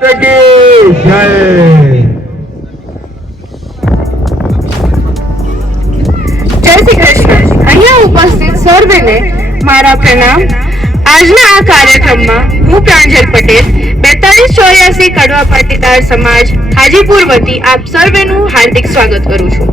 જય શ્રી કૃષ્ણ. અહીંયા ઉપસ્થિત સર્વેને મારા પ્રણામ. આજના આ કાર્યક્રમમાં હું પ્રાંજલ પટેલ 4284 કડવા પાટીદાર સમાજ હાજીપુર વતી આપ સર્વેનું હાર્દિક સ્વાગત કરું છું.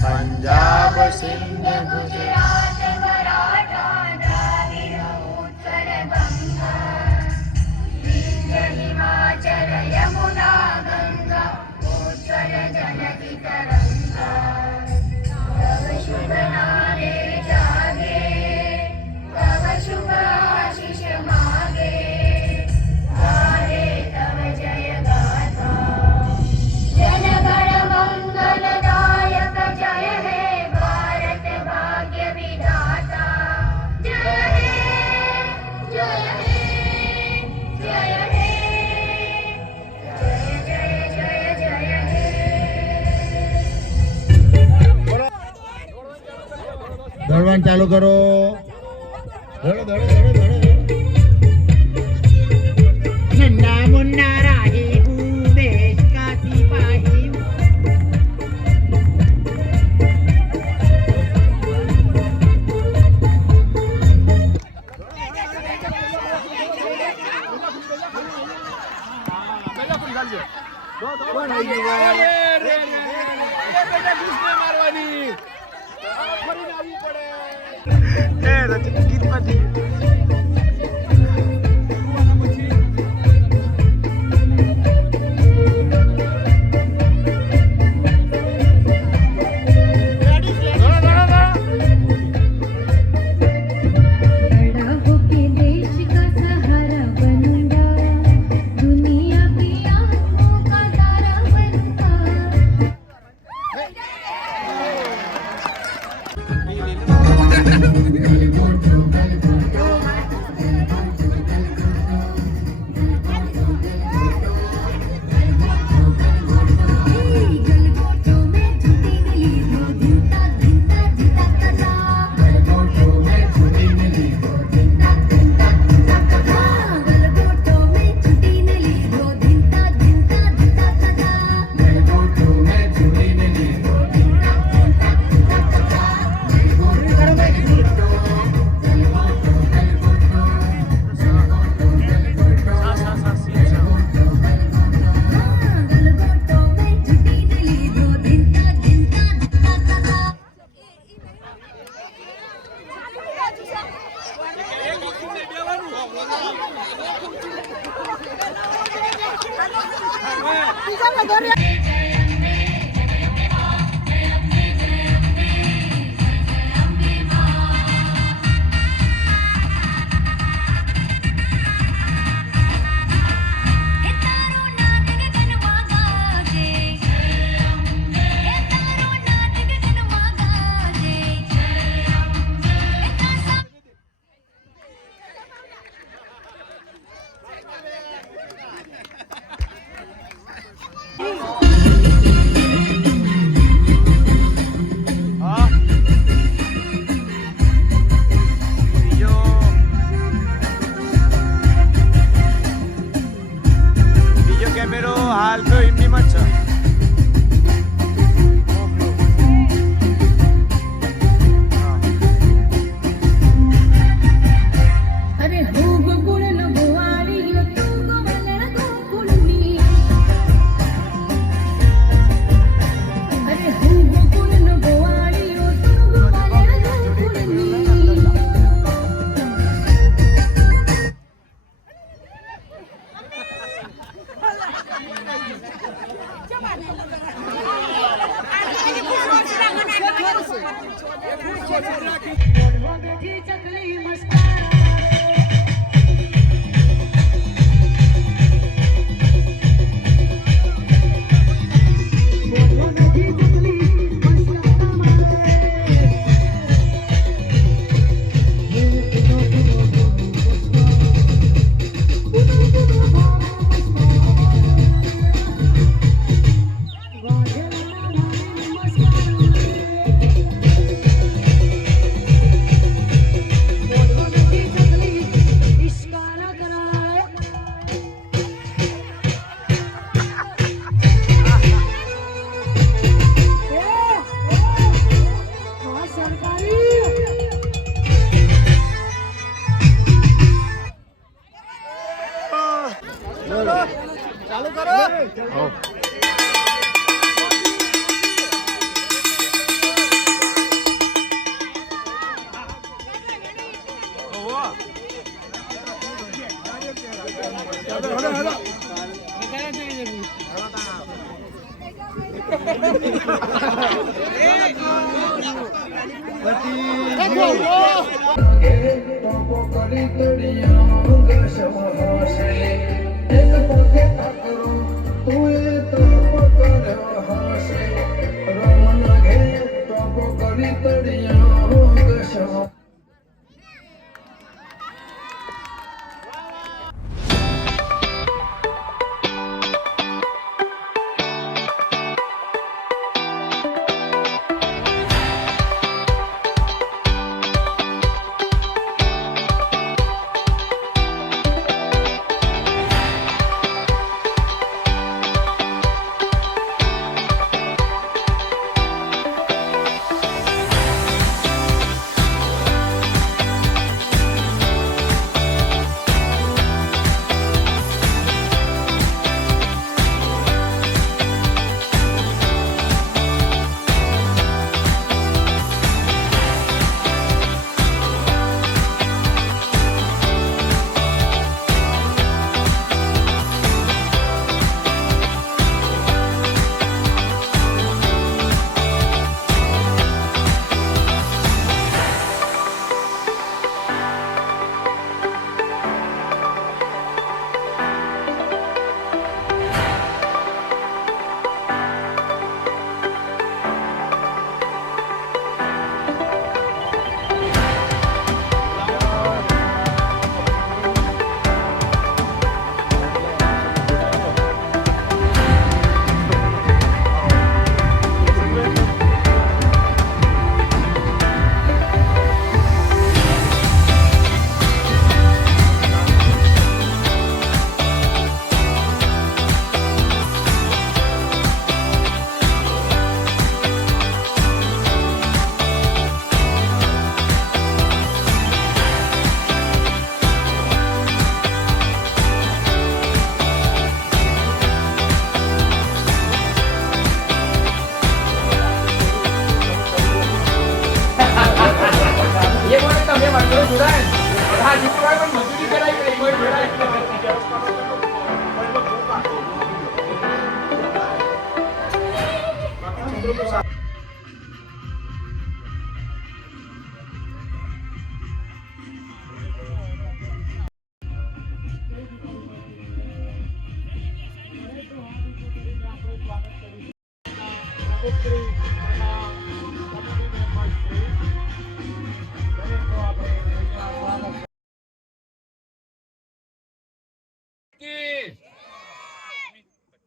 पंजाब सिंध गुजरात मराठा द्राविड़ उत्कल बंगा विंध्य हिमाचल यमुना गंगा उत्कल जलधि तरंगा तव शुभ नामे जागे तव शुभ आशीष मागे गाहे तव जय गाथा जनगण मंगलदायक जय हे भारत भाग्य विधाता जय हे जय हे जय हे जय जय जय जय हे દોડવાનું ચાલુ કરો. દોડો દોડો દોડો દોડો. નન્ના મુન્ના રાહી ઉદેશ કા સિપાહી बड़ा होके देश का सहारा बनूंगा, दुनिया की आंखों का तारा बनूंगा. નથી ચકલી મસ્કાર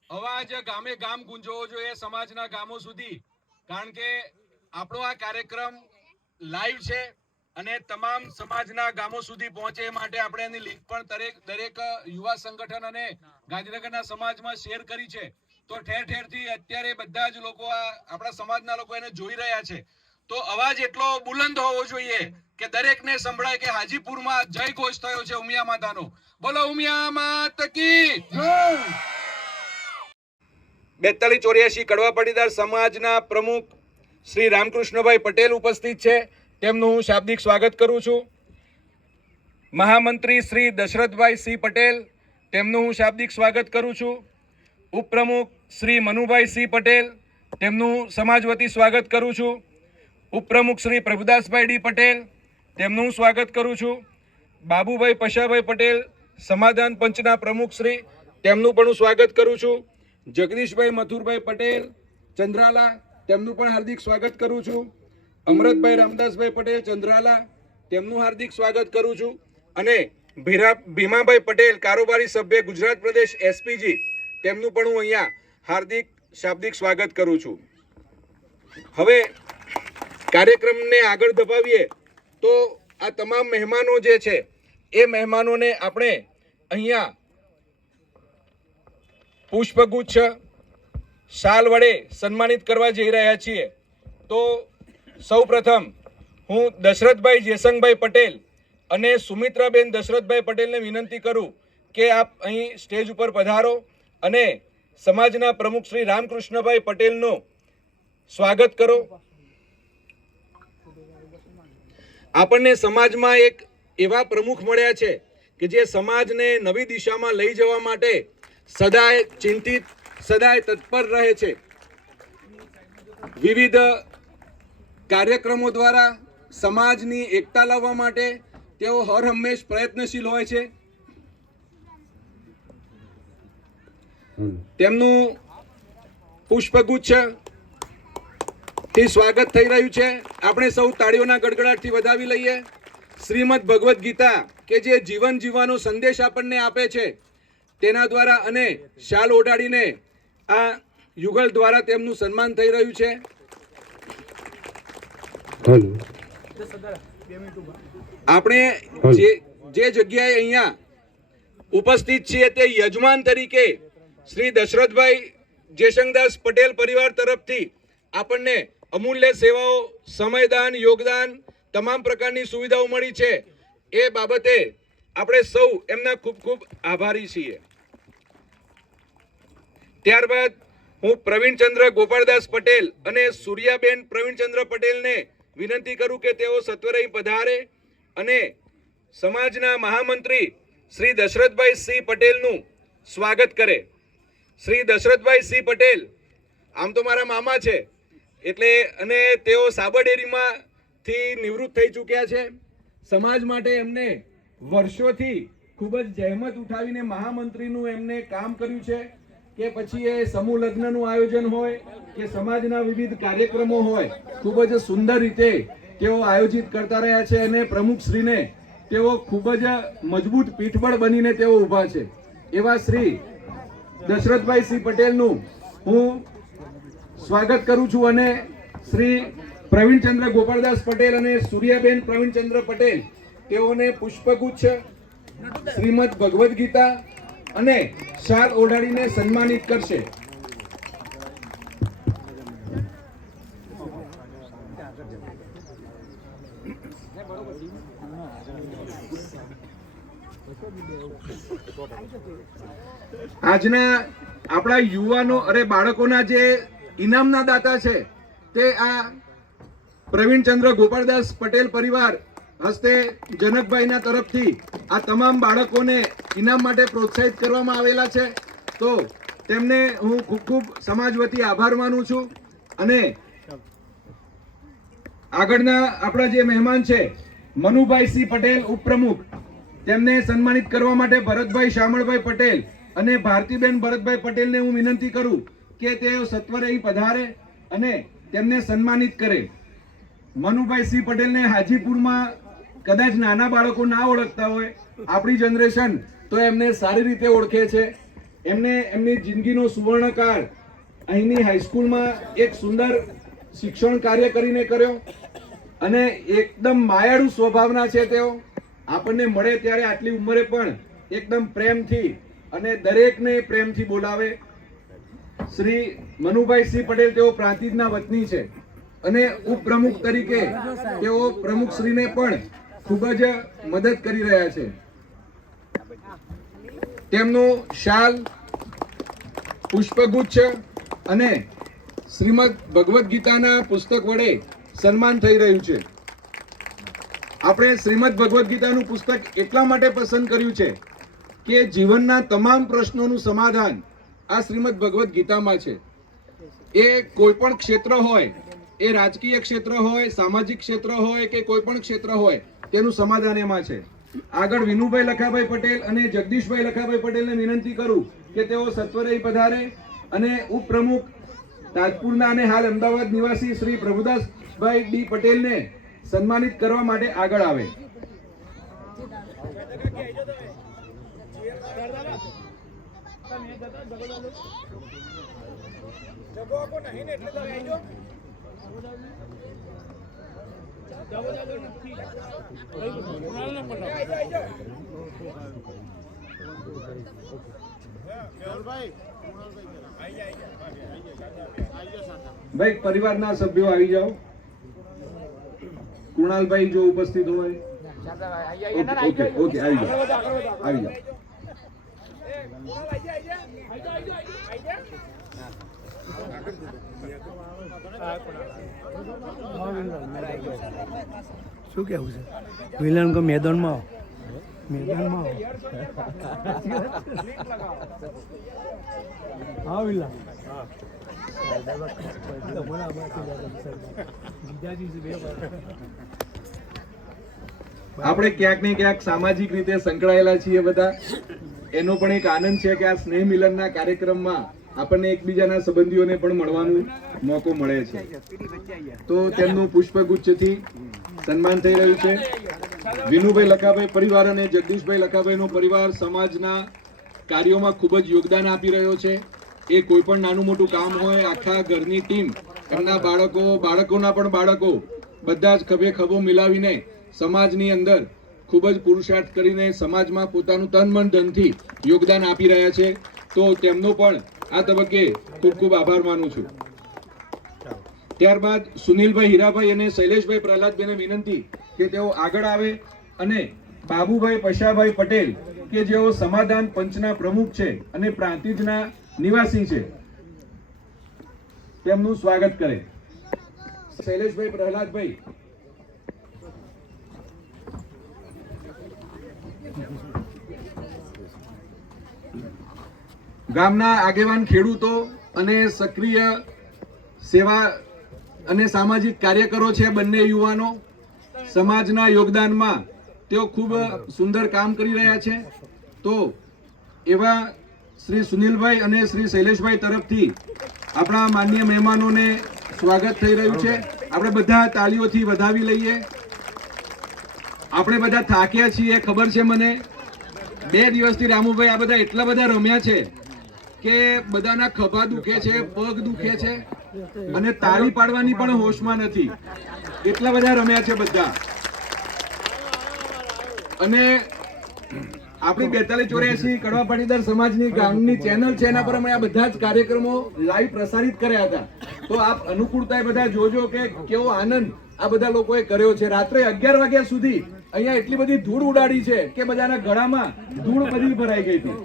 અવાજ ગામે ગામ ગુંજવો જોઈએ, સમાજના ગામો સુધી, કારણ કે આપણો આ કાર્યક્રમ લાઈવ છે અને તમામ સમાજના ગામો સુધી પહોંચે એ માટે આપણે એની લિંક પણ દરેક યુવા સંગઠન અને ગાંધીનગરના સમાજમાં શેર કરી છે. તો ઠેર ઠેરથી અત્યારે બધા જ લોકો આપણા સમાજના લોકો એને જોઈ રહ્યા છે. તો અવાજ એટલો બુલંદ હોવો જોઈએ કે દરેકને સંભળાય કે હાજીપુરમાં જય ઘોષ થયો છે ઉમિયા માતાનો. બોલો ઉમિયા માત કી જય. 4284 કડવા પાટીદાર સમાજના પ્રમુખ શ્રી રામકૃષ્ણભાઈ પટેલ ઉપસ્થિત છે, તેમનું હું શાબ્દિક સ્વાગત કરું છું. મહામંત્રી શ્રી દશરથભાઈ સિંહ પટેલ, તેમનું હું શાબ્દિક સ્વાગત કરું છું. ઉપપ્રમુખ શ્રી મનુભાઈ સિંહ પટેલ, તેમનું સમાજ વતી સ્વાગત કરું છું. ઉપપ્રમુખ શ્રી પ્રભુદાસભાઈ ડી પટેલ, તેમનું હું સ્વાગત કરું છું. બાબુભાઈ પશાભાઈ પટેલ સમાધાન પંચના પ્રમુખ શ્રી, તેમનું પણ હું સ્વાગત કરું છું. જગદીશભાઈ મથુરભાઈ પટેલ ચંદ્રાલા, તેમનું પણ હાર્દિક સ્વાગત કરું છું. અમરતભાઈ રામદાસભાઈ પટેલ ચંદ્રાલા, તેમનું હાર્દિક સ્વાગત કરું છું. અને ભીમાભાઈ પટેલ કારોબારી સભ્ય ગુજરાત પ્રદેશ એસપીજી, તેમનું પણ હું અહીંયા હાર્દિક શાબ્દિક સ્વાગત કરું છું. હવે કાર્યક્રમને આગળ ધપાવીએ તો આ તમામ મહેમાનો જે છે એ મહેમાનોને આપણે અહીંયા પુષ્પગુચ્છ શાલ વડે સન્માનિત કરવા જઈ રહ્યા છીએ. તો સૌ પ્રથમ હું દશરથભાઈ જેસંગભાઈ પટેલ અને સુમિત્રાબેન દશરથભાઈ પટેલને વિનંતી કરું કે આપ અહીં સ્ટેજ ઉપર પધારો અને સમાજના પ્રમુખ શ્રી રામકૃષ્ણભાઈ પટેલનું સ્વાગત કરો. આપણને સમાજમાં એક એવા પ્રમુખ મળ્યા છે કે જે સમાજને નવી દિશામાં લઈ જવા માટે સદાય ચિંતિત, સદાય તત્પર રહે છે. વિવિધ કાર્યક્રમો દ્વારા સમાજની એકતા લાવવા માટે તેઓ હર હંમેશ પ્રયત્નશીલ હોય છે. તેમનું પુષ્પગુચ્છ થી સ્વાગત થઈ રહ્યું છે. આપણે સૌ તાળીઓના ગડગડાટથી વધાવી લઈએ. શ્રીમદ ભગવદ્ ગીતા કે જે જીવન જીવવાનો સંદેશ આપણને આપે છે તેના દ્વારા અને શાલ ઓઢાડીને આ યુગલ દ્વારા તેમનું સન્માન થઈ રહ્યું છે. આપણે જે જગ્યાએ અહીંયા ઉપસ્થિત છીએ તે યજમાન તરીકે શ્રી દશરથભાઈ જેસંગદાસ પટેલ પરિવાર તરફથી આપણને અમૂલ્ય સેવાઓ, સમયદાન, યોગદાન, તમામ પ્રકારની સુવિધાઓ મળી છે. એ બાબતે આપણે સૌ એમના ખૂબ ખૂબ આભારી છીએ. ત્યારબાદ હું પ્રવીણચંદ્ર ગોપાળદાસ પટેલ અને સૂર્યાબેન પ્રવીણચંદ્ર પટેલને વિનંતી કરું કે તેઓ સત્વરે અહીં પધારે અને સમાજના મહામંત્રી શ્રી દશરથભાઈ સિંહ પટેલનું સ્વાગત કરે. શ્રી દશરથભાઈ સિંહ પટેલ આમ તો મારા મામા છે એટલે, અને તેઓ સાબર ડેરીમાંથી નિવૃત્ત થઈ ચૂક્યા છે. સમાજ માટે એમને વર્ષોથી ખૂબ જ જહેમત ઉઠાવીને મહામંત્રીનું એમને કામ કર્યું છે કે પછી એ સમૂહ લગ્નનું આયોજન હોય કે સમાજના વિવિધ કાર્યક્રમો હોય, ખૂબ જ સુંદર રીતે તેઓ આયોજિત કરતા રહ્યા છે અને પ્રમુખશ્રીને તેઓ ખૂબ જ મજબૂત પીઠબળ બનીને તેઓ ઊભા છે. એવા શ્રી દશરથભાઈ સિંહ પટેલનું હું સ્વાગત કરું છું અને શ્રી પ્રવીણચંદ્ર ગોપાળદાસ પટેલ અને સૂર્યાબેન પ્રવીણચંદ્ર પટેલ તેઓને પુષ્પગુચ્છ, શ્રીમદ ભગવદ્ ગીતા અને શાલ ઓઢાડીને સન્માનિત કરશે. આજના આપણા યુવાનો અરે બાળકોના જે ઇનામના દાતા છે તે આ પ્રવીણચંદ્ર ગોપાળદાસ પટેલ પરિવાર હસ્તે જનકભાઈના તરફથી આ તમામ બાળકોને ઇનામ માટે પ્રોત્સાહિત કરવામાં આવેલા છે. તો તેમને હું ખૂબ ખૂબ સમાજ વતી આભાર માનું છું. અને આગળના આપણા જે મહેમાન છે મનુભાઈ સિંહ પટેલ ઉપપ્રમુખ, તેમને સન્માનિત કરવા માટે ભરતભાઈ શામળભાઈ પટેલ અને ભારતીબેન ભરતભાઈ પટેલને હું વિનંતી કરું કે તેઓ સત્વરે અહીં પધારે અને તેમને સન્માનિત કરે. મનુભાઈ સિંહ પટેલને હાજીપુરમાં કદાચ નાના બાળકો ના ઓળખતા હોય, આપણી જનરેશન તો એમને સારી રીતે ઓળખે છે. એમને એમની જિંદગીનો સુવર્ણકાળ અહીંની હાઈસ્કૂલમાં એક સુંદર શિક્ષણ કાર્ય કરીને કર્યો અને એકદમ માયાળુ સ્વભાવના છે તેઓ. આપણને મળે ત્યારે આટલી ઉંમરે પણ એકદમ પ્રેમથી અને દરેકને પ્રેમથી બોલાવે. શ્રી મનુભાઈ સિંહ પટેલ તેઓ પ્રાંતિજના વતની છે અને ઉપપ્રમુખ તરીકે તેઓ પ્રમુખશ્રીને પણ ખૂબ જ મદદ કરી રહ્યા છે. તેમનું શાલ, પુષ્પગુચ્છ અને શ્રીમદ ભગવદ્ ગીતાના પુસ્તક વડે સન્માન થઈ રહ્યું છે. આપણે શ્રીમદ ભગવદ્ ગીતાનું પુસ્તક એટલા માટે પસંદ કર્યું છે કે જીવનના તમામ પ્રશ્નોનું સમાધાન આ શ્રીમદ ભગવદ્ ગીતામાં છે. એ કોઈ પણ ક્ષેત્ર હોય, એ રાજકીય ક્ષેત્ર હોય, સામાજિક ક્ષેત્ર હોય કે કોઈ પણ ક્ષેત્ર હોય, તેનું સમાધાન એમાં છે. આગળ વિનુભાઈ લખાભાઈ પટેલ અને જગદીશભાઈ લખાભાઈ પટેલને વિનંતી કરું કે તેઓ સત્વરે પધારે અને ઉપપ્રમુખ તાજપુરના અને હાલ અમદાવાદ નિવાસી શ્રી પ્રભુદાસભાઈ ડી પટેલને સન્માનિત કરવા માટે આગળ આવે. ભાઈ પરિવારના સભ્યો આવી જાઓ. કુણાલભાઈ જો ઉપસ્થિત હોય. ઓકે ઓકે આવી જાઓ આવી જાઓ. શું કેવું છે વિલન કો મેદાનમાં મેદાનમાં હા વિલન આપણે ક્યાંક ને ક્યાંક સામાજિક રીતે સંકળાયેલા છીએ બધા. એનો પણ એક આનંદ છે કે આ સ્નેહ મિલનના કાર્યક્રમમાં આપણને એકબીજાના સંબંધીઓને પણ મળવાનો મોકો મળે છે. તો તેમનું પુષ્પગુચ્છથી સન્માન થઈ રહ્યું છે. વિનુભાઈ લખાભાઈ પરિવાર અને જગદીશભાઈ લખાભાઈનો પરિવાર સમાજના કાર્યોમાં ખૂબ જ યોગદાન આપી રહ્યો છે. એ કોઈ પણ નાનું મોટું કામ હોય, આખા ઘરની ટીમ, એમના બાળકો, બાળકોના પણ બાળકો, બધા જ ખભે ખભો મિલાવીને સમાજની અંદર ખૂબ જ પુરુષાર્થ કરીને સમાજમાં પોતાનું તન મન ધનથી યોગદાન આપી રહ્યા છે. તો તેમનો પણ આ તબક્કે ખૂબ ખૂબ આભાર માનું છું. ત્યારબાદ સુનિલભાઈ હીરાભાઈ અને શૈલેષભાઈ પ્રહલાદભાઈને વિનંતી કે તેઓ આગળ આવે અને બાબુભાઈ પશાભાઈ પટેલ કે જેઓ સમાધાન પંચના પ્રમુખ છે અને પ્રાંતિજના નિવાસી છે, તેમનું સ્વાગત કરે. શૈલેષભાઈ પ્રહલાદભાઈ. ગામના આગેવાન ખેડૂતો અને સક્રિય સેવા અને સામાજિક કાર્યકરો છે. બંને યુવાનો સમાજના યોગદાનમાં તેઓ ખૂબ સુંદર કામ કરી રહ્યા છે. તો એવા શ્રી સુનિલભાઈ અને શ્રી શૈલેષભાઈ તરફથી આપણા માનનીય મહેમાનોને સ્વાગત થઈ રહ્યું છે. આપણે બધા તાળીઓથી વધાવી લઈએ. આપણે બધા થાક્યા છીએ, ખબર છે મને. 2 દિવસથી રામુભાઈ આ બધા એટલા બધા રમ્યા છે કે બધાના ખભા દુખે છે, પગ દુખે છે અને તાળી પાડવાની પણ હોશમાં નથી. એટલા બધા રમ્યા છે બધા. અને આપણી 4284 કડવા પાટીદાર સમાજની ગામની ચેનલ છે, એના પર અમે આ બધા જ કાર્યક્રમો લાઈવ પ્રસારિત કર્યા હતા. તો આપ અનુકૂળતાએ બધા જોજો કે કેવો આનંદ આ બધા લોકોએ કર્યો છે. રાત્રે 11 વાગ્યા સુધી અહીંયા એટલી બધી ધૂળ ઉડાડી છે કે બધાના ગળામાં ધૂળ બધી ભરાઈ ગઈ હતી.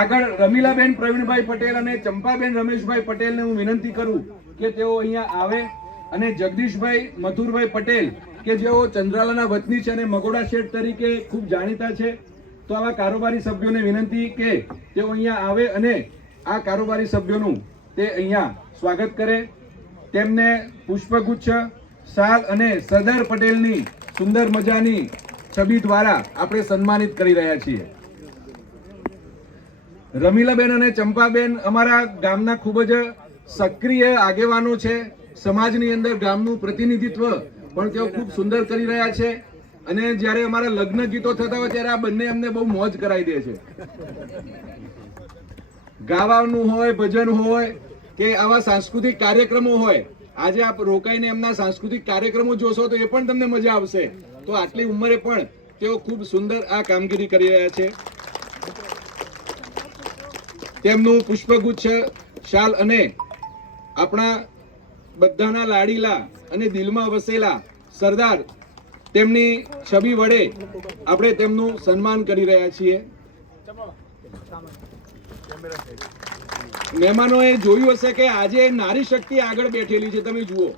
આગળ રમીલાબેન પ્રવીણભાઈ પટેલ અને ચંપાબેન રમેશભાઈ પટેલને હું વિનંતી કરું કે તેઓ અહીંયા આવે. અને જગદીશભાઈ મથુરભાઈ પટેલ કે જેઓ ચંદ્રાલાના વતની છે અને મગોડા શેઠ તરીકે ખૂબ જાણીતા છે. તો આવા કારોબારી સભ્યોને વિનંતી કે તેઓ અહીંયા આવે અને આ કારોબારી સભ્યોનું તે અહીંયા સ્વાગત કરે. તેમને પુષ્પગુચ્છ, શાલ અને સરદાર પટેલની સુંદર મજાની છબી દ્વારા આપણે સન્માનિત કરી રહ્યા છીએ. રમીલાબેન અને ચંપાબેન અમારા ગામના ખૂબ જ સક્રિય આગેવાનો છે. સમાજની અંદર ગામનું પ્રતિનિધિત્વ પણ તેઓ ખૂબ સુંદર કરી રહ્યા છે. અને જ્યારે અમારા લગ્ન ગીતો થતા હોય ત્યારે આ બંને અમને બહુ મોજ કરાવી દે છે. ગાવાનું હોય, ભજન હોય કે આવા સાંસ્કૃતિક કાર્યક્રમો હોય, આજે આપ રોકાઈને એમના સાંસ્કૃતિક કાર્યક્રમો જોશો તો એ પણ તમને મજા આવશે. તો આટલી ઉંમરે પણ તેઓ ખૂબ સુંદર આ કામગીરી કરી રહ્યા છે. તેમનું પુષ્પગુચ્છ, શાલ અને આપણા બધાના લાડીલા અને દિલમાં વસેલા સરદાર તેમની છબી વડે આપણે તેમનું સન્માન કરી રહ્યા છીએ. મહેમાનોએ જોયું હશે કે આજે નારી શક્તિ આગળ બેઠેલી છે. તમે જુઓ,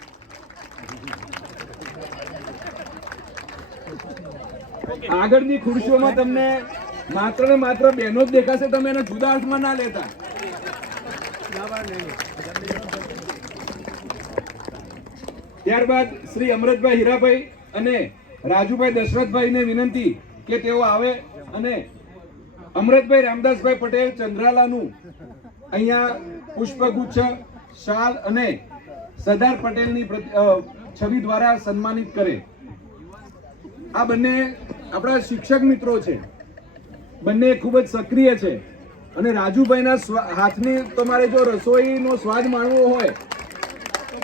આગળની ખુરશીઓમાં તમને માત્ર ને માત્ર બહેનો જ દેખાશે. તમે એને જુદા અર્થમાં ના લેતા. ત્યારબાદ શ્રી અમૃતભાઈ હીરાભાઈ અને રાજુભાઈ દશરથભાઈને વિનંતી કે તેઓ આવે અને અમૃતભાઈ રામદાસભાઈ પટેલ ચંદ્રાલાનું અહીંયા પુષ્પગુચ્છ, શાલ અને સરદાર પટેલની છબી દ્વારા સન્માનિત કરે. આ બંને આપણા શિક્ષક મિત્રો છે, બંને ખૂબ જ સક્રિય છે અને રાજુભાઈના હાથની તમારે જો રસોઈનો સ્વાદ માણવો હોય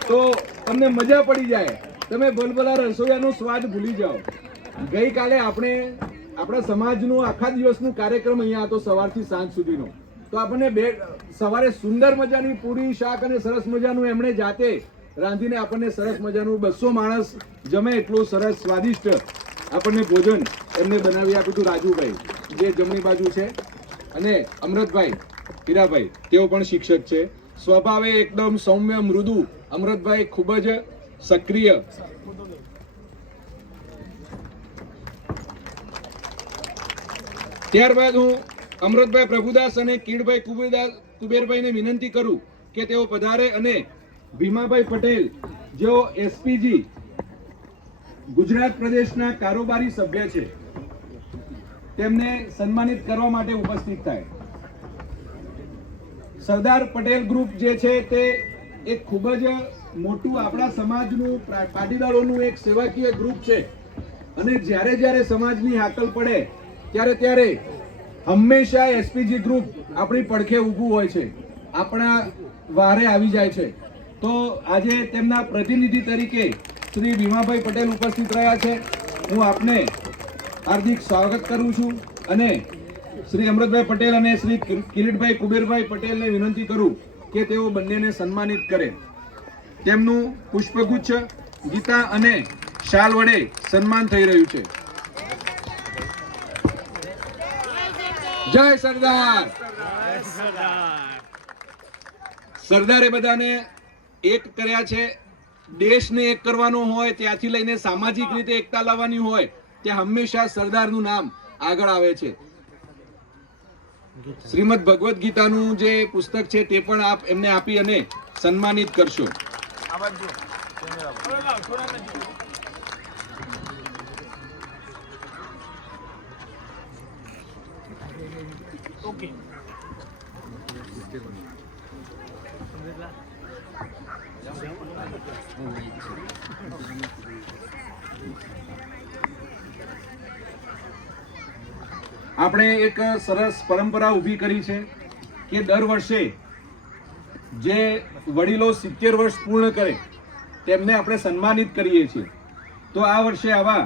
તો તમને મજા પડી જાય, તમે ભલભલા રસોઈયાનો સ્વાદ ભૂલી જાઓ. ગઈકાલે આપણે આપણા સમાજનું આખા દિવસનું કાર્યક્રમ અહીંયા હતો સવારથી સાંજ સુધીનો, તો આપણને સવારે સુંદર મજાની પૂરી, શાક અને સરસ મજાનું એમણે જાતે રાંધીને આપણને સરસ મજાનું 200 માણસ જમે એટલું સરસ સ્વાદિષ્ટ આપણને ભોજન એમને બનાવી આપ્યું હતું. રાજુભાઈ જે જમણી બાજુ છે અને અમૃતભાઈ હીરાભાઈ તેઓ પણ શિક્ષક છે. સ્વભાવે એકદમ સૌમ્ય મૃદુ અમૃતભાઈ ખૂબ જ સક્રિય. ત્યારબાદ હું અમૃતભાઈ પ્રભુદાસ અને કીડભાઈ કુબેરભાઈને વિનંતી કરું કે તેઓ પધારે અને ભીમાભાઈ પટેલ જેઓ એસપીજી ગુજરાત પ્રદેશના કારોબારી સભ્ય છે તેમને સન્માનિત કરવા માટે ઉપસ્થિત થાય. સરદાર પટેલ ગ્રુપ જે છે તે એક ખૂબ જ મોટું આપણા સમાજનું પાટીદારોનું એક સેવાકીય ગ્રુપ છે અને જ્યારે જ્યારે સમાજની હાકલ પડે ત્યારે હંમેશા એસપીજી ગ્રુપ આપણી પડખે ઊભું હોય છે, આપણા વારે આવી જાય છે. તો આજે તેમના પ્રતિનિધિ તરીકે શ્રી ભીમાભાઈ પટેલ ઉપસ્થિત રહ્યા છે. હું આપને હાર્દિક સ્વાગત કરું છું અને શ્રી અમૃતભાઈ પટેલ અને શ્રી કિરીટભાઈ કુબેરભાઈ પટેલને વિનંતી કરું કે તેઓ બંનેને સન્માનિત કરે. તેમનું પુષ્પગુચ્છ, ગીતા અને શાલ વડે સન્માન થઈ રહ્યું છે. જય સરદાર. સરદારે બધાને એક કર્યા છે. દેશને એક કરવાનો હોય ત્યાંથી લઈને સામાજિક રીતે એકતા લાવવાની હોય ત્યાં હંમેશા સરદારનું નામ આગળ આવે છે. શ્રીમદ ભગવદ્ ગીતાનું જે પુસ્તક છે તે પણ આપ એમને આપી અને સન્માનિત કરશો. આપણે એક સરસ પરંપરા ઊભી કરી છે કે દર વર્ષે જે વડીલો 70 વર્ષ પૂર્ણ કરે તેમને આપણે સન્માનિત કરીએ છીએ. તો આ વર્ષે આવા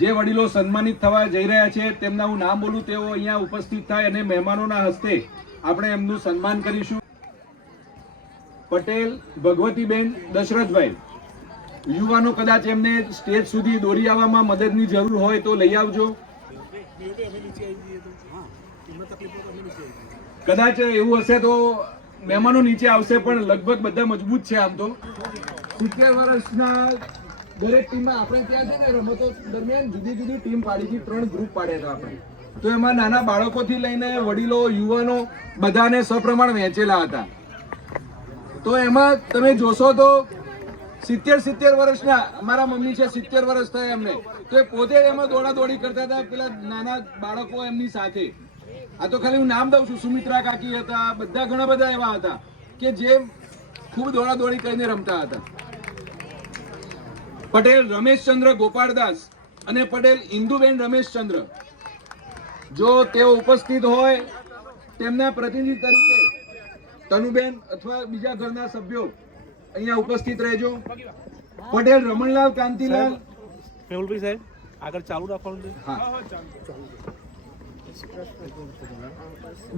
જે વડીલો સન્માનિત થવા જઈ રહ્યા છે તેમના હું નામ બોલું તેઓ અહીંયા ઉપસ્થિત થાય અને મહેમાનોના હસ્તે આપણે એમનું સન્માન કરીશું. પટેલ ભગવતીબેન દશરથભાઈ. યુવાનો કદાચ એમને સ્ટેજ સુધી દોરી આવવામાં મદદની જરૂર હોય તો લઈ આવજો. કદાચ એવું હશે તો મહેમાનો નીચે આવશે, પણ લગભગ બધા મજબૂત છે. આમ તો 70 વર્ષના દરેક ટીમમાં આપણે ત્યાં છે ને રમતો દરમિયાન જુદી જુદી ટીમ પાડી હતી, 3 ગ્રુપ પાડ્યા હતા આપણે. તો એમાં નાના બાળકોથી લઈને વડીલો, યુવાનો બધાને સપ્રમાણ વહેંચેલા હતા. તો એમાં તમે જોશો તો 70 વર્ષના મારા મમ્મી છે, 70 વર્ષ થયા એમને, તો એ પોતે એમાં દોડાદોડી કરતા હતા પેલા નાના બાળકો એમની સાથે. આ તો ખાલી હું નામ દઉં છું. સુમિત્રા કાકી હતા, બધા ઘણા બધા એવા હતા કે જે ખૂબ દોડાદોડી કરીને રમતા હતા. પટેલ રમેશચંદ્ર ગોપાળદાસ અને પટેલ ઇન્દુબેન રમેશચંદ્ર, જો તેઓ ઉપસ્થિત હોય તેમના પ્રતિનિધિ તરીકે તનુબેન અથવા બીજા ઘરના સભ્યો અહીંયા ઉપસ્થિત રહેજો. પટેલ રમણલાલ કાંતિલાલ. મેહુલભાઈ સાહેબ આગળ ચાલુ રાખવાનું છે. હા,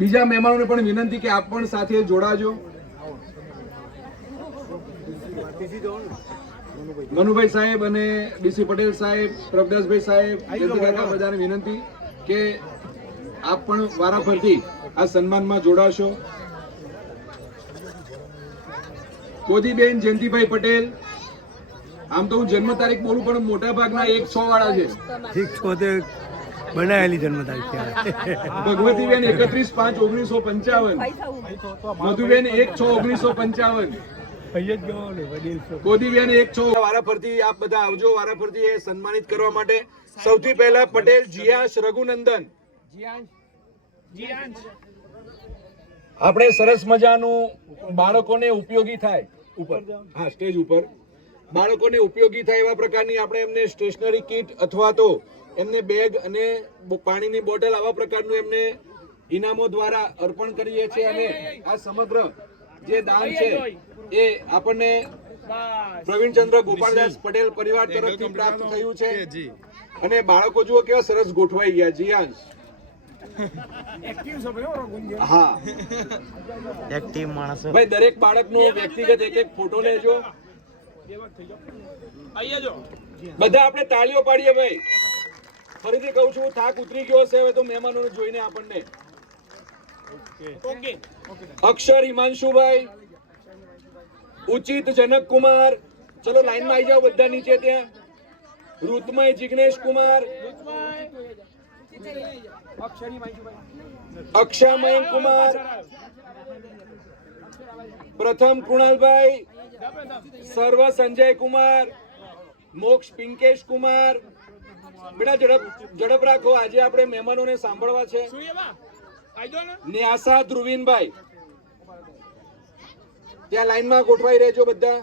બીજા મહેમાનોને પણ વિનંતી કે આપ પણ સાથે જોડાજો. મનુભાઈ સાહેબ અને ડીસી પટેલ સાહેબ, પ્રભદાસભાઈ સાહેબ, બધાને વિનંતી કે આપ પણ વારાફરતી આ સન્માનમાં જોડાશો. કોદીબેન જયંતિભાઈ પટેલ. આમ તો હું જન્મ તારીખ બોલું પણ મોટા ભાગના 1-6 વાળા છે. બનાવેલી જન્મ તારીખ. ભગવતીબેન 31-5-1955, મધુબેન 1-6-1955, અહીંયા જ ગયો વડીલ છો. કોદીબેન એક છો વારાફરતી આપ બધા આવજો વારાફરતી એ સન્માનિત કરવા માટે. સૌથી પહેલા પટેલ જીયાંશ રઘુનંદન. આપણે સરસ મજાનું બાળકોને ઉપયોગી થાય ઉપર, હા સ્ટેજ ઉપર બાળકોને ઉપયોગી થાય એવા પ્રકારની આપણે એમને સ્ટેશનરી કીટ અથવા તો એમને બેગ અને પાણીની બોટલ આવા પ્રકારનું એમને ઇનામો દ્વારા અર્પણ કરીએ છીએ. અને આ સમગ્ર જે દાન છે એ આપણને પ્રવીણચંદ્ર ગોપાલદાસ પટેલ પરિવાર તરફથી પ્રાપ્ત થયું છે. અને બાળકો જુઓ કેવા સરસ ગોઠવાઈ ગયા. જીયાંશ હા એક્ટિવ માણસ. ભાઈ દરેક બાળકનો વ્યક્તિગત એક એક ફોટો લેજો. બધા આપણે તાળીઓ પાડીએ ભાઈ. ફરીથી કહું છું થાક ઉતરી ગયો હશે હવે તો મહેમાનોને જોઈને આપણને. અક્ષર હિમાંશુભાઈ, ઉચિત જનક કુમાર, ચલો લાઈનમાં આવી જાઓ બધા નીચે. ત્યાં ઋતમય જિગ્નેશ કુમાર, અક્ષામય કુમાર, પ્રથમ કૃણાલભાઈ, સર્વ સંજય કુમાર, મોક્ષ પિંકેશ કુમાર. બેટા ઝડપ રાખો, આજે આપણે મહેમાનોને સાંભળવા છે. ન્યાસા ધ્રુવીનભાઈ, ત્યાં લાઈનમાં ગોઠવાઈ રહેજો બધા.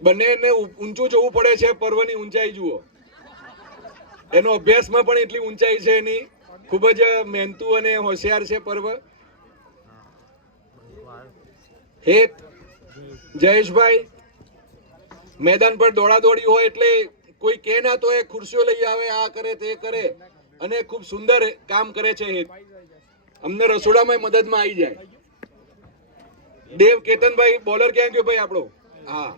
બંનેને ઊંચું જોવું પડે છે. પર્વની ઊંચાઈ જુઓ. એનો અભ્યાસમાં પણ એટલી ઊંચાઈ છે એની. ખૂબ જ મહેનતુ અને હોશિયાર છે પર્વ. હેત જયેશભાઈ, મેદાન પર દોડાદોડી હોય એટલે કોઈ કે ના તો એ ખુરશીઓ લઈ આવે, આ કરે તે કરે, અને ખૂબ સુંદર કામ કરે છે. હેત અમને રસોડામાં મદદમાં આવી જાય. દેવ કેતનભાઈ, બોલર ક્યાં ગયો ભાઈ આપણો? હા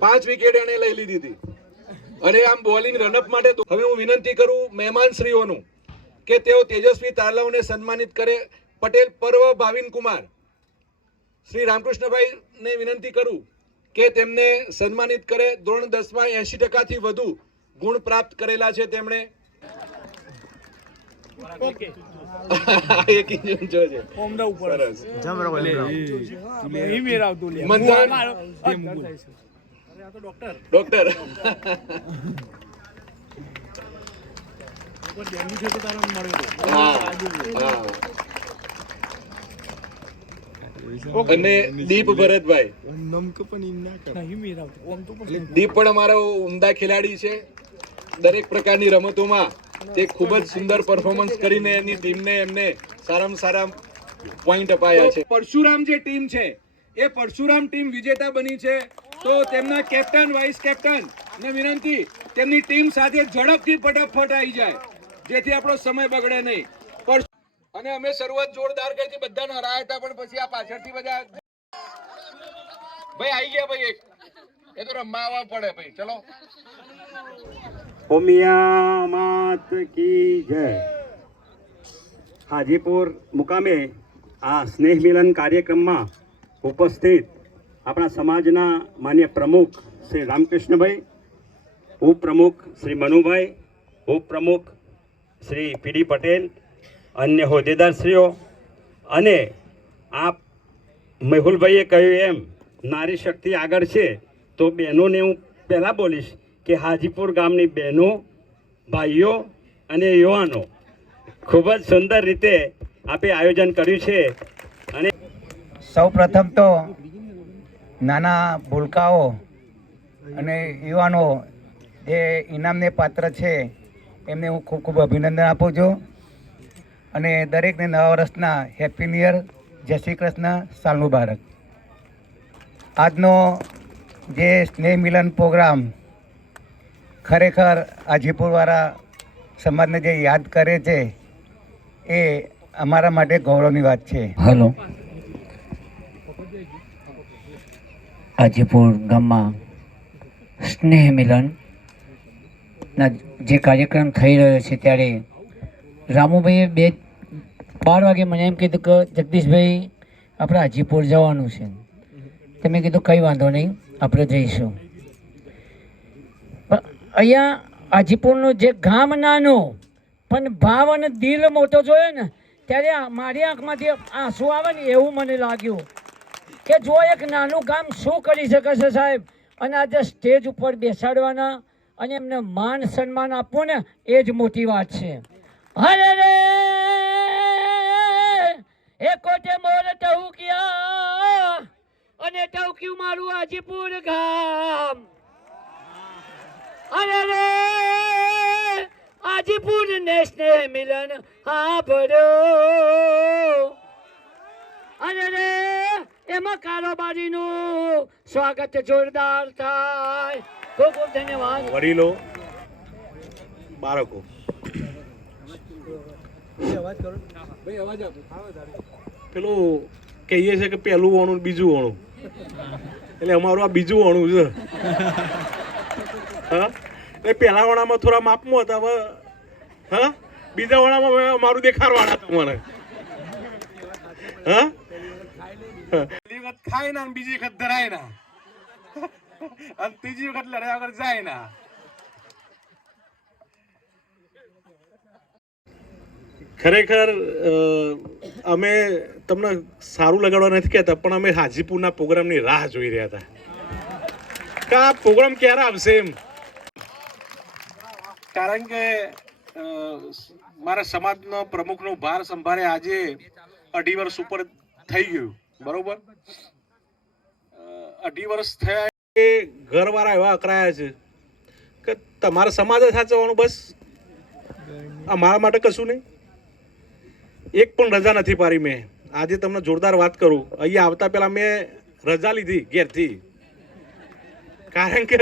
5 વિકેટ એને લઈ લીધી હતી. અને આમ બોલિંગ રનઅપ માટે. હવે હું વિનંતી કરું મહેમાન શ્રીઓનું કે તેઓ તેજસ્વી તારલાઓને સન્માનિત કરે. પટેલ પર્વ ભાવિન કુમાર, શ્રી રામકૃષ્ણભાઈ ને વિનંતી કરું કે તેમને સન્માનિત કરે. ધોરણ 10 માં 80% થી વધુ ગુણ પ્રાપ્ત કરેલા છે તેમણે. એક ઇંચ છે. ઓમદા ઉપર સરસ. અહીં મેરાવતું લે. મંથન અરે આ તો ડોક્ટર ડોક્ટર ઉપર ડેન્ગ્યુ છે તો તારો મળ્યો તો. હા હા. અને દીપ ભરતભાઈ, નહીં મેરાવતું ઓમ તો પણ દીપ પણ અમારો ઉમદા ખેલાડી છે. દરેક પ્રકારની રમતોમાં તે ખૂબ જ સુંદર પરફોર્મન્સ કરીને એની ટીમને એમને સારામાં સારા પોઈન્ટ અપાયા છે. પરશુરામ જે ટીમ છે એ પરશુરામ ટીમ વિજેતા બની છે. તો તેમના કેપ્ટન વાઇસ કેપ્ટન ને વિનંતી તેમની ટીમ સાથે ઝડપથી ફટાફટ આવી જાય જેથી આપણો સમય બગડે નહીં. અને અમે શરૂઆત જોરદાર કરી હતી, બધાને હરાયા હતા, પણ પછી આ પાછળથી બધા ભાઈ આવી ગયા ભાઈ. એક એ તો રમવા આવવા પડે ભાઈ. ચલો ઓમિયા માત કી જય. હાજીપુર મુકામે આ સ્નેહ મિલન કાર્યક્રમમાં ઉપસ્થિત આપણા સમાજના માન્ય પ્રમુખ શ્રી રામકૃષ્ણભાઈ, ઉપપ્રમુખ શ્રી મનુભાઈ, ઉપપ્રમુખ શ્રી પીડી પટેલ, અન્ય હોદ્દેદારશ્રીઓ, અને આપ મેહુલભાઈએ કહ્યું એમ નારી શક્તિ આગળ છે તો બહેનોને હું પહેલાં બોલીશ કે હાજીપુર ગામની બહેનો, ભાઈઓ અને યુવાનો ખૂબ જ સુંદર રીતે આપે આયોજન કર્યું છે. અને સૌ પ્રથમ તો નાના ભૂલકાઓ અને યુવાનો જે ઇનામને પાત્ર છે એમને હું ખૂબ ખૂબ અભિનંદન આપું છું. અને દરેકને નવા વર્ષના હેપી ન્યૂ યર, જય શ્રી કૃષ્ણ, સાલ મુબારક. આજનો જે સ્નેહ મિલન પ્રોગ્રામ ખરેખર હાજીપુરવાળા સમાજને જે યાદ કરે છે એ અમારા માટે ગૌરવની વાત છે. હલો, હાજીપુર ગામમાં સ્નેહ મિલનના જે કાર્યક્રમ થઈ રહ્યો છે ત્યારે રામુભાઈએ 12 વાગે મને એમ કીધું કે જગદીશભાઈ આપણે હાજીપુર જવાનું છે. તમે કીધું કંઈ વાંધો નહીં, આપણે જઈશું. પણ અહીંયા હાજીપુરનું જે ગામ નાનું પણ ભાવ અને દિલ મોટો જોયો ને ત્યારે મારી આંખમાંથી આંસુ આવે ને એવું મને લાગ્યું કે જો એક નાનું ગામ શું કરી શકે છે સાહેબ, અને આજે સ્ટેજ ઉપર બેસાડવાના અને એમને માન સન્માન આપવું ને એ જ મોટી વાત છે. અરે રે એ કોટે મોર ટહુક્યા અને ટહુક્યું મારું હાજીપુર ગામ. અરે રે હાજીપુર ને સ્નેહ મિલન હા ભર્યો. અરે રે એમાં કારોબારીનું સ્વાગત જોરદાર થાય. ખૂબ ખૂબ ધન્યવાદ. વડીલો, બાળકો, પેલું કહીએ છે કે પહેલું ઓણું બીજું ઓણું, એટલે અમારું આ બીજું ઓણું છે. હા, એ પહેલા ઓણામાં થોડા માપમાં હતા, હવે હા બીજા ઓણામાં અમારું દેખાડવાના હતા મને. હા, પહેલી વખત ખાય ના, બીજી વખત ધરાય ના, અને ત્રીજી વખત લડ્યા વગર જાય ના. ખરેખર અમે તમને સારું લગાડવા નથી કહેતા, પણ અમે હાજીપુરના પ્રોગ્રામની રાહ જોઈ રહ્યા હતા કે આ પ્રોગ્રામ ક્યારે આવશે એમ. કારણ કે મારા સમાજનો પ્રમુખનો ભાર સંભાળે આજે 2.5 વર્ષ ઉપર થઈ ગયું, બરોબર. 2.5 વર્ષ થયા એ ઘરવાળા એવા અકળાયા છે કે તમારા સમાજ જ સાચવવાનું, બસ અમારા માટે કશું નહીં. એક પણ રજા નથી પાડી મેં. આજે તમને જોરદાર વાત કરું, અહીંયા આવતા પહેલા મેં રજા લીધી ઘેરથી, કારણ કે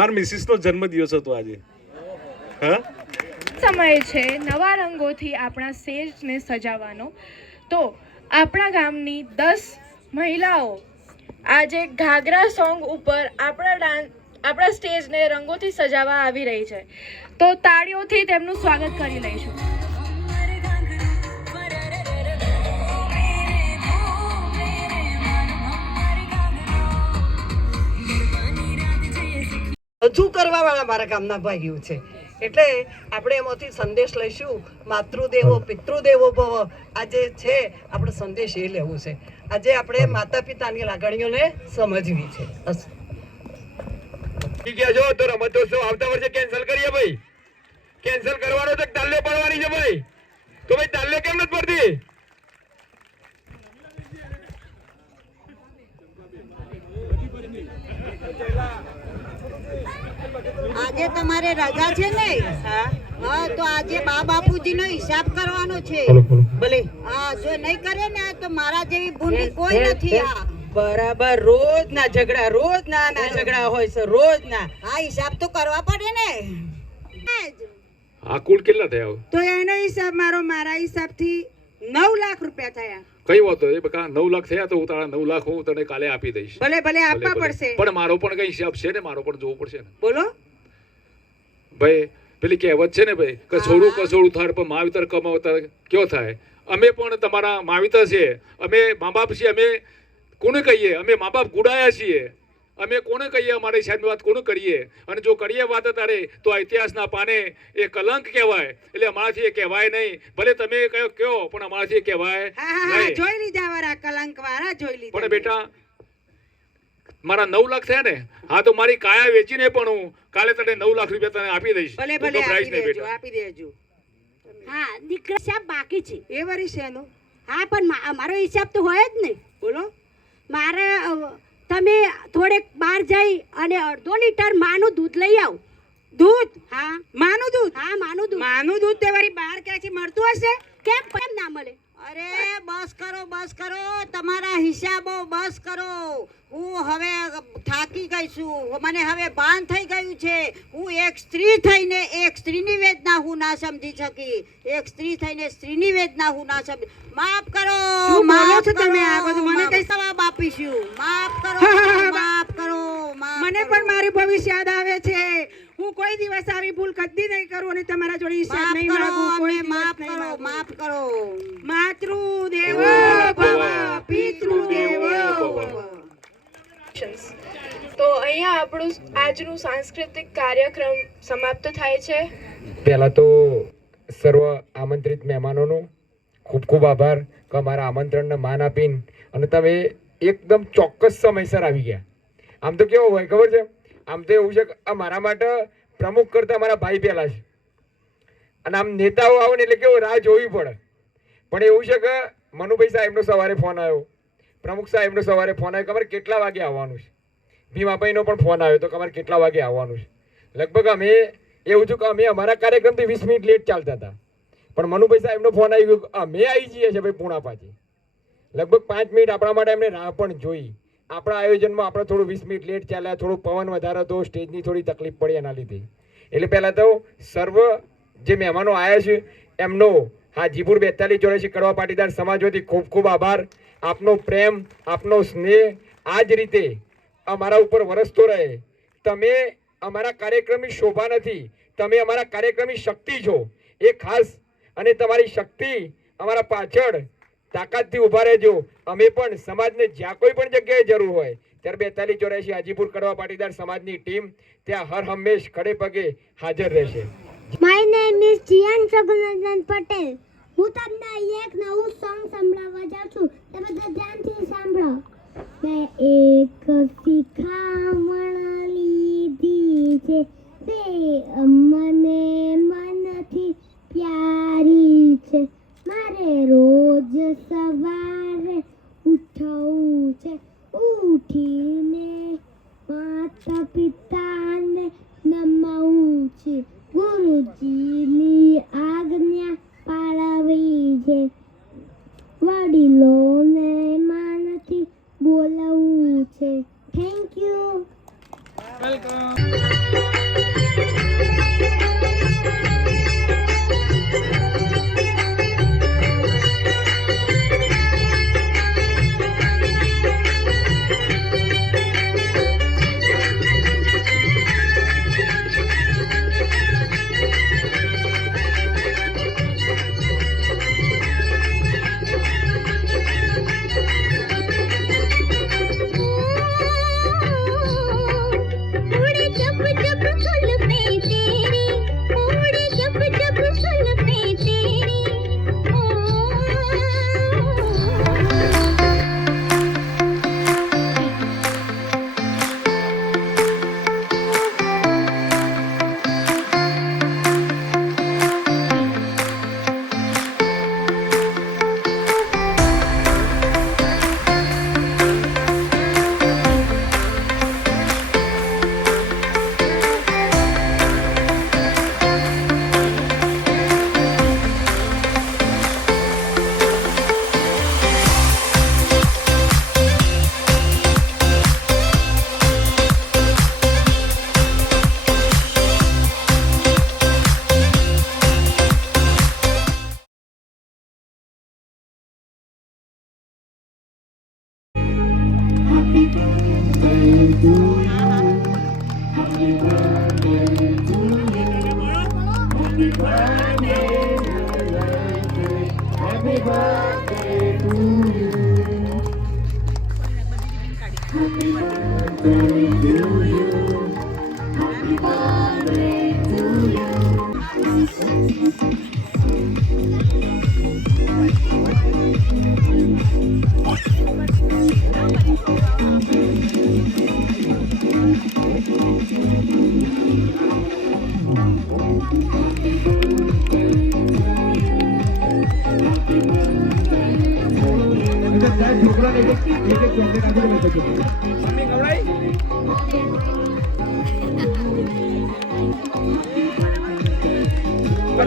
મારા મિસિસનો જન્મદિવસ હતો આજે. હા, સમય છે નવા રંગોથી આપણા સ્ટેજને સજાવવાનો. તો આપણા ગામની 10 મહિલાઓ આજે ઘાઘરા સોંગ ઉપર આપણા સ્ટેજને રંગોથી સજાવવા આવી રહી છે. તો તાળીઓથી તેમનું સ્વાગત કરી લઈશું. રજૂ કરવા વાળા મારા ગામના ભાઈઓ છે, એટલે આપણે એમાંથી સંદેશ લઈશું. માતૃદેવો પિતૃદેવો ભવ આજે છે આપણો સંદેશ એ લેવું છે. આજે આપણે માતા પિતાની લાગણીઓને સમજવી છે. જો તો રમતોત્સવ આવતા વર્ષે કેન્સલ કરીએ ભાઈ. કેન્સલ કરવાનો તો તાલ્યો પડવાની છે ભાઈ. તો ભાઈ તાલ્યો કેમ નથી પડતી? આજે તમારે રજા છે ને? હા, તો આજે બા બાપુજી નો હિસાબ કરવાનો છે. ભલે હા, જો નહીં કરે ને તો મારા જેવી ભૂંડી કોઈ નથી. આ બરાબર, રોજ ના ઝઘડા, રોજ ના ઝઘડા હોય છે, રોજ ના. હા, હિસાબ તો કરવા પડે ને. આ કુલ કેટલા થયા? તો એનો હિસાબ મારા હિસાબથી 9 લાખ રૂપિયા થયા. કઈ વાતો એ બકા 9 લાખ થયા તો હું તારા 9 લાખ હું તને કાલે આપી દઈશ. ભલે આપવા પડશે, પણ મારો પણ કઈ હિસાબ છે ને, મારો પણ જોવું પડશે ને. બોલો ભાઈ, પેલી કહેવત છે ને ભાઈ, કસોડું કસોડું થાય પણ માવતર કમાવતર કયો થાય. અમે પણ તમારા માવતર છે, અમે મા બાપ છીએ. અમે કોને કહીએ? અમે મા બાપ ગુડાયા છીએ. અમે કોને કહીએ? અમારી સાહેબની વાત કોને કરીએ? અને જો કરીએ વાત તારે તો આ ઇતિહાસના પાને એ કલંક કહેવાય. એટલે અમારાથી એ કહેવાય નહીં. ભલે તમે કયો પણ અમારાથી એ કહેવાય નહીં. જોઈ લીધા વાળા કલંક વાળા જોઈ લીધા. પણ બેટા, મારા 9 લાખ થયા ને, હા તો મારી કાયા વેચીને પણ હું કાલે તને 9 લાખ રૂપિયા તને આપી દઈશ. ભલે આપી દેજો. હા, દીકરા હિસાબ બાકી છે એ વર્ષ એનો. હા, પણ મારો હિસાબ તો હોય જ નહીં. બોલો મારે તમે થોડેક બહાર જઈ અને 1.5 લીટર માનું દૂધ લઈ આવ. દૂધ? હા, માનું દૂધ. હા, માનું દૂધ તે વારી બહાર ક્યાંથી મળતું હશે? કેમ ના મળે? અરે બસ કરો, તમારા હિસાબો બસ કરો. હું હવે થાકી ગઈ છું. મને હવે ભાન થઈ ગયું છે. હું એક સ્ત્રી થઈને એક સ્ત્રીની વેદના હું ના સમજી શકી. એક સ્ત્રી થઈને સ્ત્રીની વેદના હું ના સમજી. માફ કરો. માફ છો તમે? આ બધું મને કઈ જવાબ આપીશું? માફ કરો. મને પણ મારી ભવિષ્ય યાદ આવે છે. હું કોઈ દિવસ આવી ભૂલ કદી નહીં કરું અને તમારા જોડે હિસાબ નહીં માંગુ. માફ કરો. માતૃદેવો ભવ, પિતૃદેવો ભવ. તો અહીંયા આપણું આજનું સાંસ્કૃતિક કાર્યક્રમ સમાપ્ત થાય છે. પહેલા તો સર્વ આમંત્રિત મહેમાનોનું ખૂબ ખૂબ આભાર કે મારા આમંત્રણને માન આપીને અને તમે એકદમ ચોક્કસ સમયસર આવી ગયા. આમ તો કેવું હોય ખબર છે, આમ તો એવું છે કે આ મારા માટે પ્રમુખ કરતા મારા ભાઈ પહેલા છે અને આમ નેતાઓ આવે ને એટલે કેવું રાહ જોવી પડે. પણ એવું છે કે મનુભાઈ સાહેબનો સવારે ફોન આવ્યો, પ્રમુખ સાહેબનો સવારે ફોન આવ્યો કે અમારે કેટલા વાગે આવવાનું છે. ભીમાભાઈનો પણ ફોન આવ્યો તો કે અમારે કેટલા વાગે આવવાનું છે. લગભગ અમે એવું છું કે અમે અમારા કાર્યક્રમથી 20 મિનિટ લેટ ચાલતા હતા, પણ મનુભાઈ સાહેબનો ફોન આવી ગયો અમે આવી જઈએ છીએ ભાઈ પૂણા પાછી. લગભગ 5 મિનિટ આપણા માટે એમને રાહ પણ જોઈ. આપણા આયોજનમાં આપણે થોડું 20 મિનિટ લેટ ચાલ્યા, થોડું પવન વધારે હતો, સ્ટેજની થોડી તકલીફ પડી એના લીધે. એટલે પહેલાં તો સર્વ જે મહેમાનો આવ્યા છે એમનો હાજીપુર 4284 કડવા પાટીદાર સમાજ વતી ખૂબ ખૂબ આભાર. આપનો પ્રેમ, આપનો સ્નેહ આ જ રીતે અમારા ઉપર વરસતો રહે. તમે અમારા કાર્યક્રમની શોભા નથી, તમે અમારા કાર્યક્રમની શક્તિ છો. એ ખાસ અને તમારી શક્તિ અમારા પાછળ તાકાતથી ઊભા રહેજો. અમે પણ સમાજને જ્યાં કોઈ પણ જગ્યાએ જરૂર હોય ત્યારે 4284 હાજીપુર કડવા પાટીદાર સમાજની ટીમ ત્યાં હર હંમેશ ખડે પગે હાજર રહેશે. My name is જીયાન Raghunandan Patel. હું તમને એક નવું સોંગ સંભળાવવા જાઉં છું, તમે બધા ધ્યાનથી સાંભળો. મેં એક શિખામણ લીધી છે, તે મને મનથી પ્યારી છે. મારે રોજ સવારે ઉઠવું છે, ઉઠીને માતા પિતાને નમવું છે, ગુરુજીની આજ્ઞા પાળવી છે, વડીલોને માનથી બોલાવવું છે. Thank you.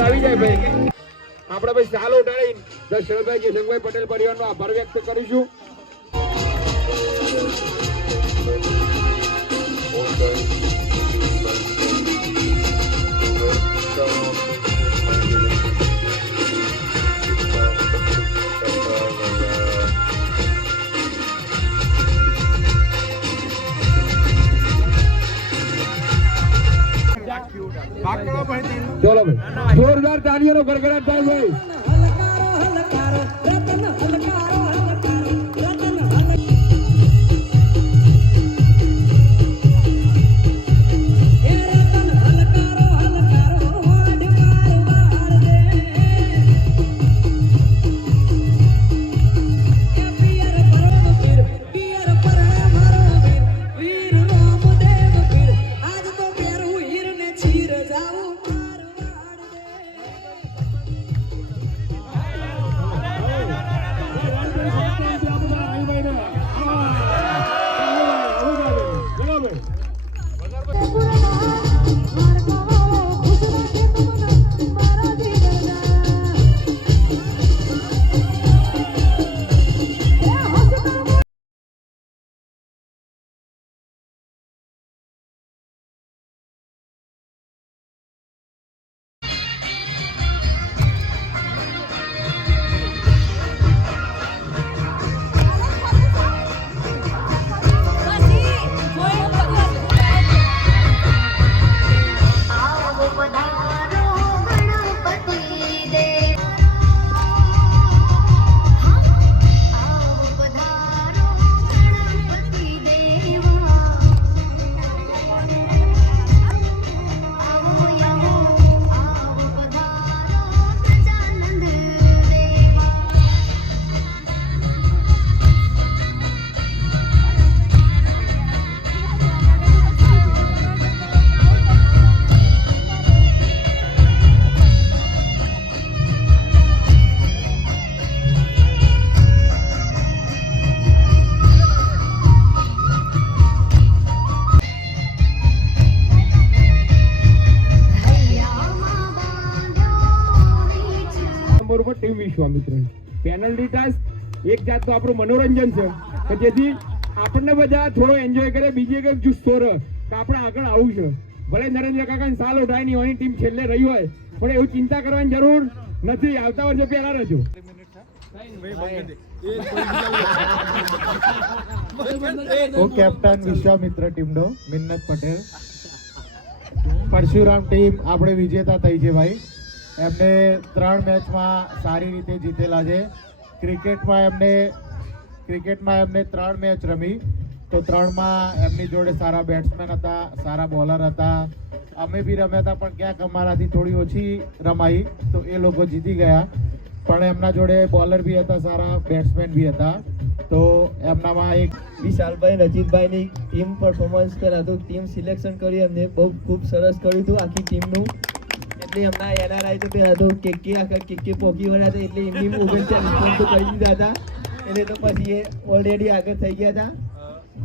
આવી જાય ભાઈ. આપણે ભાઈ સાલો ઉઠાડી દશરથભાઈ કેશવભાઈ પટેલ પરિવારનો આભાર વ્યક્ત કરીશું. ચલો ભાઈ, જોરદાર તાળીઓનો ગડગડાટ થાય ભાઈ. યુવા મિત્રો. પેનલ્ટી ટાસ્ક એક જાતનું આપણું મનોરંજન છે કે જેથી આપણને બધા થોડો એન્જોય કરે, બીજી એક જુસ્સો રહે કે આપણે આગળ આવું છે. ભલે નરેન્દ્ર કાકા સાલ ઉઠાય ની ટીમ છેલ્લે રહી હોય, પણ એવું ચિંતા કરવાની જરૂર નથી. આવતા વર્ષે પહેલા રહેજો. હું કેપ્ટન વિશ્વામિત્ર ટીમનો મિન્નત પટેલ. પરશુરામ ટીમ આપણે વિજેતા થઈ છે ભાઈ. એમને 3 મેચમાં સારી રીતે જીતેલા છે. ક્રિકેટમાં એમને 3 મેચ રમી, તો 3માં એમની જોડે સારા બેટ્સમેન હતા, સારા બોલર હતા. અમે બી રમ્યા હતા, પણ ક્યાંક અમારાથી થોડી ઓછી રમાઈ, તો એ લોકો જીતી ગયા. પણ એમના જોડે બોલર બી હતા, સારા બેટ્સમેન બી હતા. તો એમનામાં એક વિશાલભાઈ રજીતભાઈની ટીમ પરફોર્મન્સ કરાતું, ટીમ સિલેક્શન કર્યું એમને બહુ ખૂબ સરસ કર્યું હતું આખી ટીમનું. એટલે એમના એનઆરઆઈ તો હતો કે પોકી વળ્યા હતા, એટલે એમની 39 પોઈન્ટ તો કરી દીધા હતા. એટલે તો પછી એ ઓલરેડી આગળ થઈ ગયા હતા.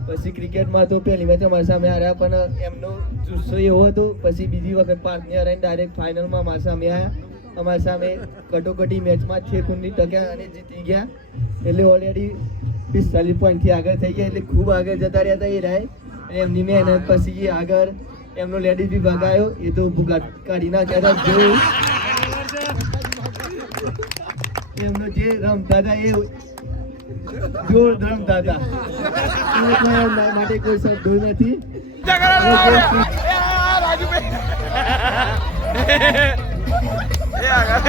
પછી ક્રિકેટમાં તો પહેલી મેચ અમારી સામે હાર્યા, પણ એમનો જુસ્સો એવો હતો. પછી બીજી વખત પાર્ટને હરાઈને ડાયરેક્ટ ફાઇનલમાં અમારી સામે આવ્યા. અમારી સામે કટોકટી મેચમાં 6 કુંડી ટક્યા અને જીતી ગયા. એટલે ઓલરેડી 45 પોઈન્ટથી આગળ થઈ ગયા. એટલે ખૂબ આગળ જતા રહ્યા હતા એ રાય. અને એમની મહેનત પછી આગળ એમનો લેડીઝ બી ભગાયો, એ તો કાઢી નાખ્યા હતા. એમનો જે રમતા હતા એ જોર રમતા હતા. માટે કોઈ શબ્દો નથી. એ આગળ